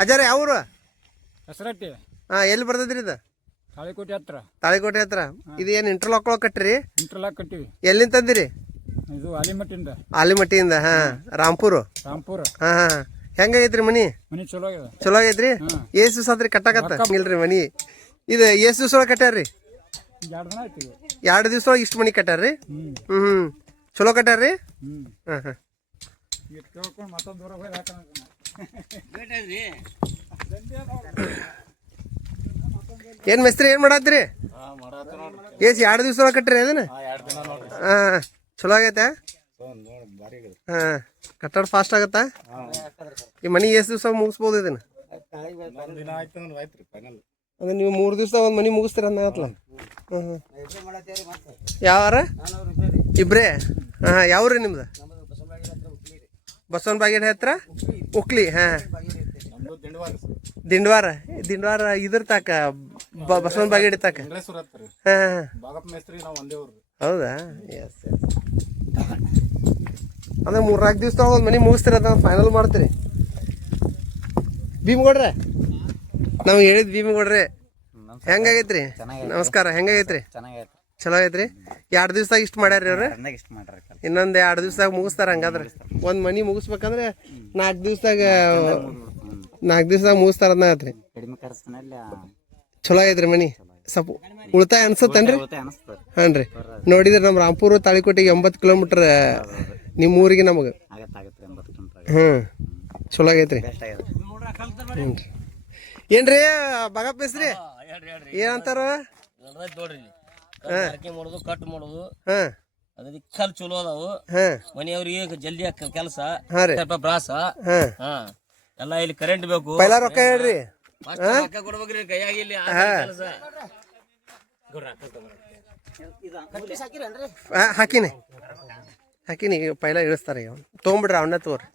ಅಜ್ಜಾರ ಯಾವೂರು? ಹೆಸರಟ್ಟಿ. ಹಾಂ, ಎಲ್ಲಿ ಬರ್ತದ್ರಿ ಇದು? ತಾಳಿಕೋಟೆ ಹತ್ರ. ತಾಳಿಕೋಟೆ ಹತ್ರ. ಇದು ಏನು ಇಂಟರ್ಲಾಕ್ ಕಟ್ಟಿರಿ? ಇಂಟರ್ಲಾಕ್ ಕಟ್ಟಿವಿ. ಎಲ್ಲಿಂದ ತಂದಿರಿ? ಇದು ಆಲಿಮಟ್ಟಿಂದ. ಆಲಿಮಟ್ಟಿಯಿಂದ. ಹಾಂ, ರಾಂಪುರ. ರಾಂಪುರ. ಹಾಂ ಹಾಂ. ಹೆಂಗಾಗೈತ್ರಿ ಮನಿ? ಮನೆ ಚಲೋ ಆಗಿದೆ. ಚಲೋ ಆಗೈತ್ರಿ? ಏಸು ದಿವಸ ಆತ್ರಿ ಕಟ್ಟಾಕತ್ತ? ಇಲ್ರಿ ಮನಿ ಇದು ಏಸು ದಿವಸ ಒಳಗೆ ಕಟ್ಟಾರ್ರಿ? 2 ದಿನ ಆಯ್ತು. 2 ದಿವಸ ಒಳಗೆ ಇಷ್ಟು ಮನಿ ಕಟ್ಟಾರ್ರಿ? ಹ್ಞೂ ಚಲೋ ಕಟ್ಟಾರ್ರಿ? ಹಾಂ ಹಾಂ. ಮತ್ತೊಂದು ದೂರ ಹೋಗಿ ಏನು ಮಿಸ್ತ್ರಿ ಏನು ಮಾಡತ್ತೀರಿ? ಏಸು 2 ದಿವಸ ಒಳಗೆ ಕಟ್ಟ್ರಿ ಅದನ್ನ? ಹಾಂ ಚಲೋ ಆಗೈತೆ? ಹಾಂ, ಕಟ್ಟಡ ಫಾಸ್ಟ್ ಆಗತ್ತಾ? ಈ ಮನಿ ಎಷ್ಟು ದಿವಸ ಮುಗಿಸ್ಬೋದು ಇದನ್ನ? ಅಂದ್ರೆ ನೀವು 3 ದಿವಸ ಒಂದು ಮನಿ ಮುಗಿಸ್ತೀರ ಅನ್ನತ್ಲ? ಹ್ಞೂ ಹ್ಞೂ. ಯಾವಾರ? ಇಬ್ರೇ? ಹಾಂ, ಯಾವ್ರಿ ನಿಮ್ದು? ಬಸವನ ಬಾಗೇಡ್ ಹತ್ರ ಉಕ್ಲಿ. ಹಾಂ, ದಿಂಡವಾರ. ದಿಂಡವಾರ ಇದ್ರ ತಾಕ ಬಸವನ ಬಾಗೇಡಿ ತಾಕ. ಹಾಂ ಹೌದಾ? Yes yes. ಅಂದ್ರೆ 3-4 ದಿವಸದಾಗ ಒಂದು ಮನೆ ಮುಗಿಸ್ತೀರ ಅಂತ ಫೈನಲ್ ಮಾಡ್ತೀರಿ? ಭೀಮಗೌಡ್ರೆ, ನಾವು ಹೇಳಿದ್ ಭೀಮಗೌಡ್ರೆ ಹೆಂಗಾಗೈತ್ರಿ? ನಮಸ್ಕಾರ. ಹೆಂಗಾಗೈತ್ರಿ? ಚಲೋ ಆಗೈತ್ರಿ? 2 ದಿವಸದಾಗ ಇಷ್ಟು ಮಾಡ್ಯಾರ ಇವ್ರು? ಇನ್ನೊಂದು 2 ದಿವಸದಾಗ ಮುಗಿಸ್ತಾರ. ಹಂಗಾದ್ರೆ ಒಂದು ಮನಿ ಮುಗಿಸ್ಬೇಕಂದ್ರೆ 4 ದಿವಸದಾಗ ಮುಗಿಸ್ತಾರ ಅನ್ನತ್ರಿ. ಚಲೋ ಆಗೈತ್ರಿ ಮನಿ? ಸ್ವಲ್ಪ ಉಳಿತಾಯ ಅನ್ಸತ್ತೇನ್ರಿ? ಹಾಂ ರೀ. ನೋಡಿದ್ರೆ ನಮ್ಮ ರಾಂಪುರ ತಾಳಿಕೋಟೆಗೆ 80 ಕಿಲೋಮೀಟರ್ ನಿಮ್ಮ ಊರಿಗೆ ನಮಗೆ. ಹ್ಞೂ ಚಲೋ ಆಗೈತ್ರಿ. ಹ್ಞೂ ರೀ. ಏನ್ರಿ ಬಗಪ್ಪ ಹೆಸ್ರಿ ಏನಂತಾರ? ಕಟ್ ಮಾಡೋದು. ಹಾಂ, ಅದಕ್ಕೆ ಕಲ್ ಚಲೋ ಅದಾವು. ಮನೆಯವ್ರಿಗೆ ಜಲ್ದಿ ಕೆಲಸ ಬ್ರಾಸ. ಎಲ್ಲ ಇಲ್ಲಿ ಕರೆಂಟ್ ಬೇಕು. ಪೈಲಾ ರೊಕ್ಕ ಹೇಳ್ರಿ. ರೊಕ್ಕ ಕೊಡ್ಬೇಕ್ರಿ ಕೈಯಾಗಿ. ಇಲ್ಲಿ ಹಾಕಿನಿ ಪೈಲಾ ಇಳಿಸ್ತಾರೆ. ತೊಗೊಂಬಿಡ್ರಿ ಅವನ್ನ ತಗೋರಿ.